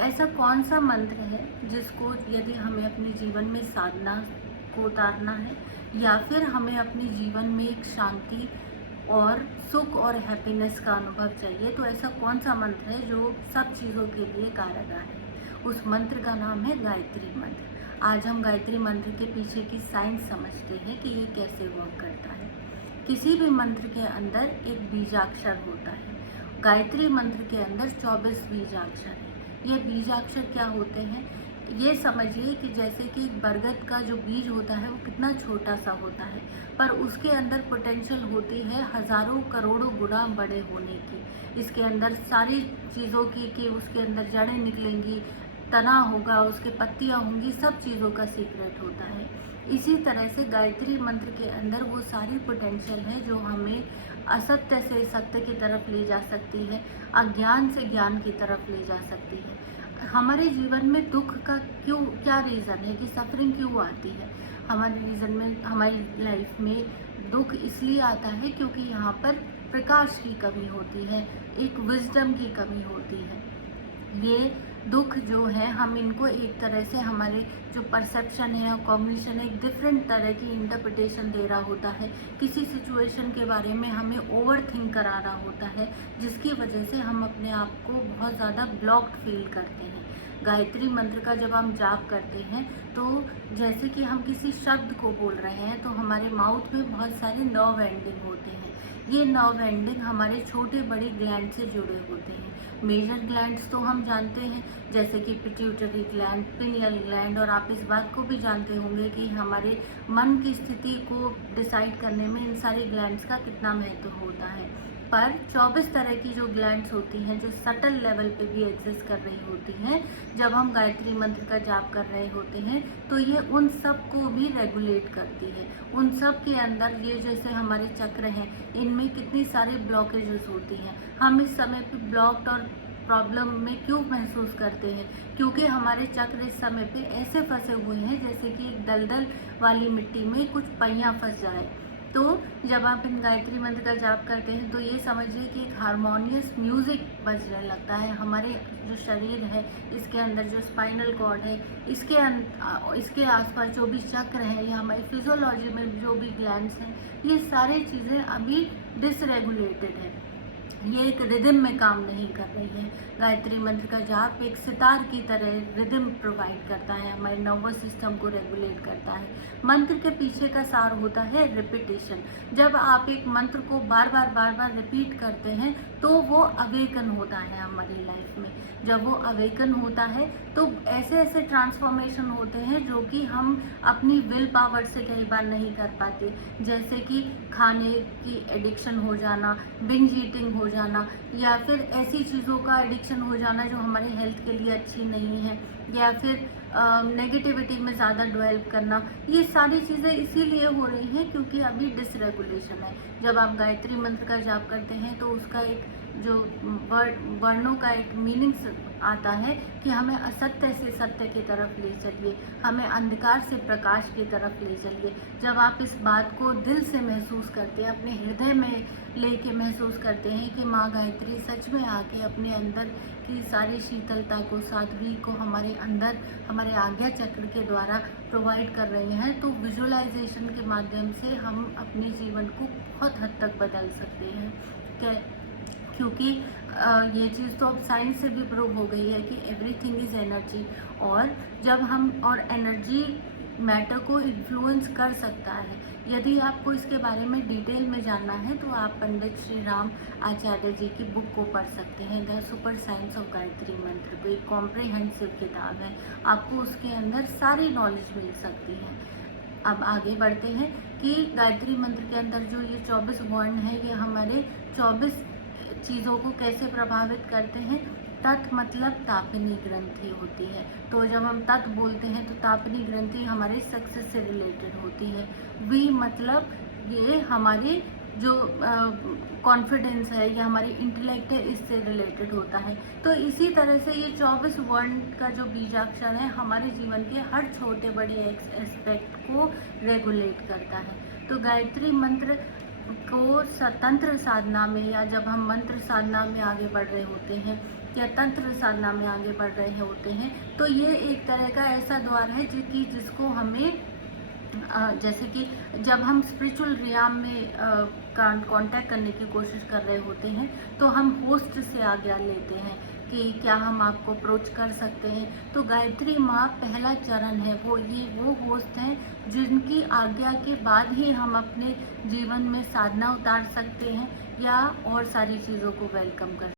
ऐसा कौन सा मंत्र है जिसको यदि हमें अपने जीवन में साधना को उतारना है या फिर हमें अपने जीवन में एक शांति और सुख और हैप्पीनेस का अनुभव चाहिए, तो ऐसा कौन सा मंत्र है जो सब चीज़ों के लिए कारगर है? उस मंत्र का नाम है गायत्री मंत्र। आज हम गायत्री मंत्र के पीछे की साइंस समझते हैं कि ये कैसे वर्क करता है। किसी भी मंत्र के अंदर एक बीजाक्षर होता है। गायत्री मंत्र के अंदर 24 बीजाक्षर हैं। ये बीजाक्षर क्या होते हैं? ये समझिए कि जैसे कि बरगद का जो बीज होता है वो कितना छोटा सा होता है, पर उसके अंदर पोटेंशियल होती है हजारों करोड़ों गुना बड़े होने की। इसके अंदर सारी चीज़ों की कि उसके अंदर जड़ें निकलेंगी, तना होगा, उसके पत्तियां होंगी, सब चीज़ों का सीक्रेट होता है। इसी तरह से गायत्री मंत्र के अंदर वो सारी पोटेंशियल है जो हमें असत्य से सत्य की तरफ ले जा सकती है, अज्ञान से ज्ञान की तरफ ले जा सकती है। हमारे जीवन में दुख का क्या रीज़न है कि सफरिंग क्यों आती है? हमारी लाइफ में दुख इसलिए आता है क्योंकि यहाँ पर प्रकाश की कमी होती है, एक विजडम की कमी होती है। ये दुख जो है, हम इनको एक तरह से हमारे जो परसेप्शन है और कॉग्निशन है, एक डिफरेंट तरह की इंटरप्रिटेशन दे रहा होता है। किसी सिचुएशन के बारे में हमें ओवर थिंक करा रहा होता है, जिसकी वजह से हम अपने आप को बहुत ज़्यादा ब्लॉक्ड फील करते हैं। गायत्री मंत्र का जब हम जाप करते हैं तो जैसे कि हम किसी शब्द को बोल रहे हैं तो हमारे माउथ में बहुत सारे नर्व एंडिंग होते हैं। ये नर्व एंडिंग हमारे छोटे बड़े ग्लैंड से जुड़े होते हैं। मेजर ग्लैंड्स तो हम जानते हैं, जैसे कि पिट्यूटरी ग्लैंड, पिनियल ग्लैंड, और आप इस बात को भी जानते होंगे कि हमारे मन की स्थिति को डिसाइड करने में इन सारे ग्लैंड्स का कितना महत्व होता है। पर 24 तरह की जो ग्लैंड्स होती हैं, जो सटल लेवल पे भी एग्जिस्ट कर रही होती हैं, जब हम गायत्री मंत्र का जाप कर रहे होते हैं तो ये उन सब को भी रेगुलेट करती है। उन सब के अंदर ये जैसे हमारे चक्र हैं, इनमें कितनी सारे ब्लॉकेजेस होती हैं। हम इस समय पे ब्लॉक्ड और प्रॉब्लम में क्यों महसूस करते हैं? क्योंकि हमारे चक्र इस समय पे ऐसे फंसे हुए हैं जैसे कि एक दलदल वाली मिट्टी में कुछ पहिया फंस जाए। तो जब आप इन गायत्री मंत्र का जाप करते हैं तो ये समझिए कि एक हारमोनियस म्यूजिक बजने लगता है। हमारे जो शरीर है, इसके अंदर जो स्पाइनल कॉर्ड है, इसके आसपास जो भी चक्र है या हमारी फिजियोलॉजी में जो भी ग्लैंड्स हैं, ये सारी चीज़ें अभी डिसरेगुलेटेड है। ये एक रिदम में काम नहीं कर रही है। गायत्री मंत्र का जाप एक सितार की तरह रिदम प्रोवाइड करता है, हमारे नर्वस सिस्टम को रेगुलेट करता है। मंत्र के पीछे का सार होता है रिपीटेशन। जब आप एक मंत्र को बार बार रिपीट करते हैं तो वो अवेकन होता है हमारी लाइफ में। जब वो अवेकन होता है तो ऐसे ऐसे ट्रांसफॉर्मेशन होते हैं जो कि हम अपनी विल पावर से कई बार नहीं कर पाते, जैसे कि खाने की एडिक्शन हो जाना, बिंज ईटिंग हो जाना, या फिर ऐसी चीज़ों का एडिक्शन हो जाना जो हमारे हेल्थ के लिए अच्छी नहीं है, या फिर नेगेटिविटी में ज़्यादा डेवलप करना। ये सारी चीज़ें इसीलिए हो रही हैं क्योंकि अभी डिसरेगुलेशन है। जब आप गायत्री मंत्र का जाप करते हैं तो उसका एक जो वर्णों का एक मीनिंग्स आता है कि हमें असत्य से सत्य की तरफ ले चलिए, हमें अंधकार से प्रकाश की तरफ ले चलिए। जब आप इस बात को दिल से महसूस करते हैं, अपने हृदय में लेके महसूस करते हैं कि माँ गायत्री सच में आके अपने अंदर की सारी शीतलता को, साध्वी को हमारे अंदर, हमारे आज्ञा चक्र के द्वारा प्रोवाइड कर रहे हैं, तो विजुअलाइजेशन के माध्यम से हम अपने जीवन को बहुत हद तक बदल सकते हैं। क्योंकि ये चीज़ तो अब साइंस से भी प्रूव हो गई है कि एवरीथिंग इज़ एनर्जी, और एनर्जी मैटर को इन्फ्लुएंस कर सकता है। यदि आपको इसके बारे में डिटेल में जानना है तो आप पंडित श्री राम आचार्य जी की बुक को पढ़ सकते हैं, the super science of Gayatri मंत्र। तो एक कॉम्प्रिहेंसिव किताब है, आपको उसके अंदर सारी नॉलेज मिल सकती है। अब आगे बढ़ते हैं कि गायत्री मंत्र के अंदर जो ये 24 वर्ण है, ये हमारे 24 चीज़ों को कैसे प्रभावित करते हैं। तत् मतलब तापिनी ग्रंथि होती है। तो जब हम तत् बोलते हैं तो तापिनी ग्रंथि हमारे सक्सेस से रिलेटेड होती है। वी मतलब ये हमारी जो कॉन्फिडेंस है या हमारी इंटेलेक्ट है, इससे रिलेटेड होता है। तो इसी तरह से ये 24 वर्ण का जो बीजाक्षर है हमारे जीवन के हर छोटे बड़े एस्पेक्ट को रेगुलेट करता है। तो गायत्री मंत्र को तंत्र साधना में, या जब हम मंत्र साधना में आगे बढ़ रहे होते हैं या तंत्र साधना में आगे बढ़ रहे होते हैं, तो ये एक तरह का ऐसा द्वार है जिसको हमें जैसे कि जब हम स्पिरिचुअल रियाम में कांटेक्ट करने की कोशिश कर रहे होते हैं, तो हम होस्ट से आज्ञा लेते हैं कि क्या हम आपको अप्रोच कर सकते हैं। तो गायत्री माँ पहला चरण है, वो होस्ट हैं जिनकी आज्ञा के बाद ही हम अपने जीवन में साधना उतार सकते हैं या और सारी चीज़ों को वेलकम कर